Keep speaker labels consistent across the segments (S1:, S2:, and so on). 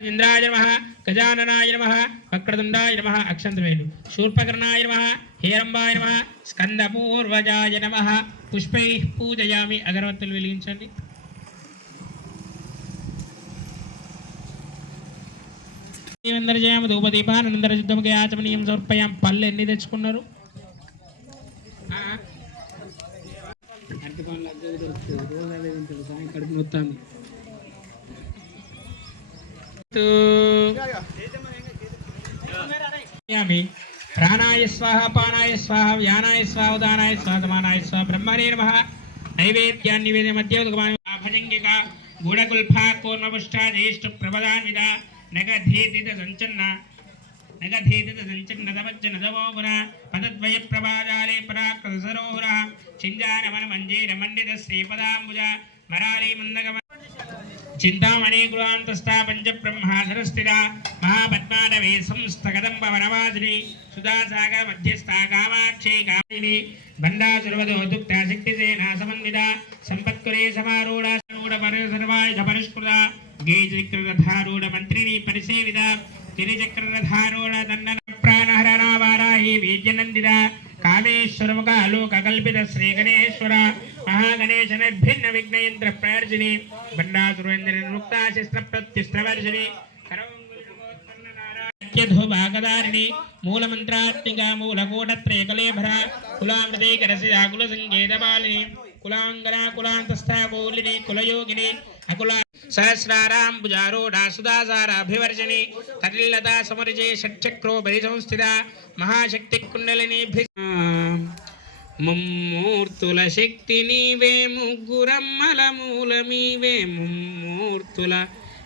S1: ఇంద్రాయ నమ గజాననాయ నమ వక్రతుండాయ నమ అక్షంతవేలు శూర్పకర్ణాయ నమ హేరంబాయ నమ స్కందపూర్వజాయ నమ. పుష్పై పూజయామి అగరవత్తులు వెలిగించండి. దేవేంద్రజయామ ధూపదీపానందర యుద్ధముకి ఆచమనీయం సమర్పయాం. పళ్ళు ఎన్ని తెచ్చుకున్నారు? అరటి పండ్లు రోజు సాయం కడుపు నొత్తాంది. प्राणाय स्वाहा पानाय स्वाहा, व्यानाय स्वाहा, उदानाय स्वाहा, गमानाय ब्रह्मणे नमः। नैवेद्यान् निवेद्य मध्ये उद्गमान गुडगुल्फा कोर्णपुष्ठा ज्येष्ठ प्रबलान्विदा नगधेतित सञ्चन्ना नगधेतित सञ्चन्नदमज्जनदमोगुण पदद्वयप्रभाजाले पराक्रसरोहरः छिञ्जानमनमञ्जीरमण्डितस्येपदाम्बुजा मरारी मन्दगम చింతామణి గృహాంతస్థా పంచబ్రహ్మాధరస్థిత మహాపద్మానవే సంస్థగదంబ వనవాసిని సుధాసాగర మధ్యస్థా కామాక్షి కామిని బండాసురవదో దుక్త శక్తిసేనా సమన్విత సంపత్కురే సమారూఢ సరూఢ పరిసర్వాయుధ పరిష్కృత గేజవిక్రధారూఢ మంత్రిని పరిసేవిత తిరిచక్రధారూఢ దండన ప్రాణహరణ వారాహి వీర్యనందిత కామేశ్వరముగా అలోక కల్పిత శ్రీ గణేశ్వర మహాగణేశ నిర్భిన్న విఘ్నయంత్ర ప్రయర్జిని బండాసురేంద్ర ముక్తా శస్త్ర ప్రత్యుష్ట్రవర్షిని భాగదారిణి మూలమంత్రాత్మిక మూలకూటత్రేకలేభర కులామృతే కరసిజా కుల సంగీత కులాంతస్థా కౌలిని కులయోగిని అకుల సహస్రారాంబుజారూఢ సుధాసారాభివర్జని తరిల్లతా సమరిజే షట్చక్రో బలిసంస్థిత మహాశక్తి కుండలిని ముమ్మూర్తుల శక్తి నీవే ముగ్గురమ్మల మూలమీవే. ముమ్మూర్తుల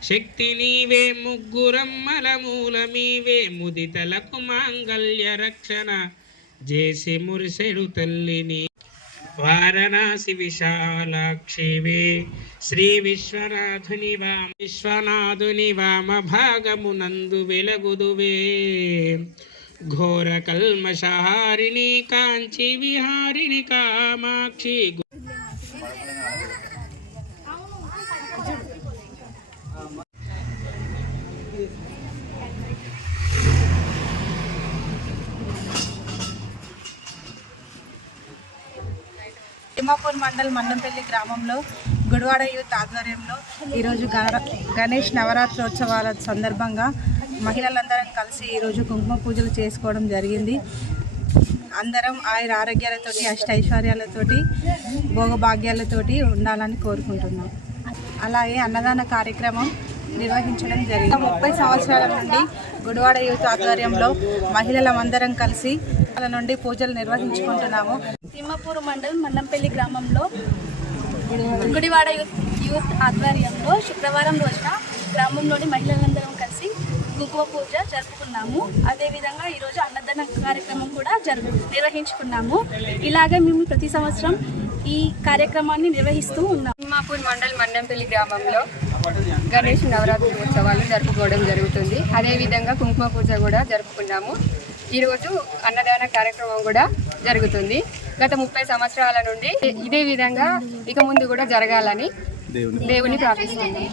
S1: శక్తి నీవే ముగ్గురమ్మల మూలమీవే. ముదితలకు మాంగళ్య రక్షణ జేసి మురిసెడు తల్లిని వారణాసి విశాలాక్షివే. శ్రీ విశ్వనాథుని వామ విశ్వనాథుని వామ భాగమునందు వెలగుదువే. ఘోర కల్మషహారిణి కాంచి విహారిణి కామాక్షి
S2: తిమ్మాపూర్ మండల్ మండంపల్లి గ్రామంలో గుడివాడ యూత్ ఆధ్వర్యంలో ఈరోజు గణ గణేష్ నవరాత్రోత్సవాల సందర్భంగా మహిళలందరం కలిసి ఈరోజు కుంకుమ పూజలు చేసుకోవడం జరిగింది. అందరం ఆయుర ఆరోగ్యాలతోటి అష్ట ఐశ్వర్యాలతోటి భోగభాగ్యాలతోటి ఉండాలని కోరుకుంటున్నాం. అలాగే అన్నదాన కార్యక్రమం నిర్వహించడం జరిగింది. ముప్పై సంవత్సరాల నుండి గుడివాడ యూత్ ఆధ్వర్యంలో మహిళలమందరం కలిసి వాళ్ళ నుండి పూజలు నిర్వహించుకుంటున్నాము.
S3: తిమ్మపూర్ మండలం మల్లంపల్లి గ్రామంలో గుడివాడ యూత్ యూత్ ఆధ్వర్యంలో శుక్రవారం రోజున గ్రామంలోని మహిళలందరం కలిసి గుగువ పూజ జరుపుకున్నాము. అదేవిధంగా ఈరోజు అన్నదాన కార్యక్రమం కూడా జరుపు నిర్వహించుకున్నాము. ఇలాగే మేము ప్రతి సంవత్సరం ఈ కార్యక్రమాన్ని నిర్వహిస్తూ ఉన్నాం
S4: తిమ్మాపూర్ మండల్ మండంపల్లి గ్రామంలో గణేష్ నవరాత్రి ఉత్సవాలు జరుపుకోవడం జరుగుతుంది. అదేవిధంగా కుంకుమ పూజ కూడా జరుపుకున్నాము. ఈరోజు అన్నదాన కార్యక్రమం కూడా జరుగుతుంది. గత ముప్పై సంవత్సరాల నుండి ఇదే విధంగా ఇక ముందు కూడా జరగాలని దేవుని ప్రార్థిస్తుంది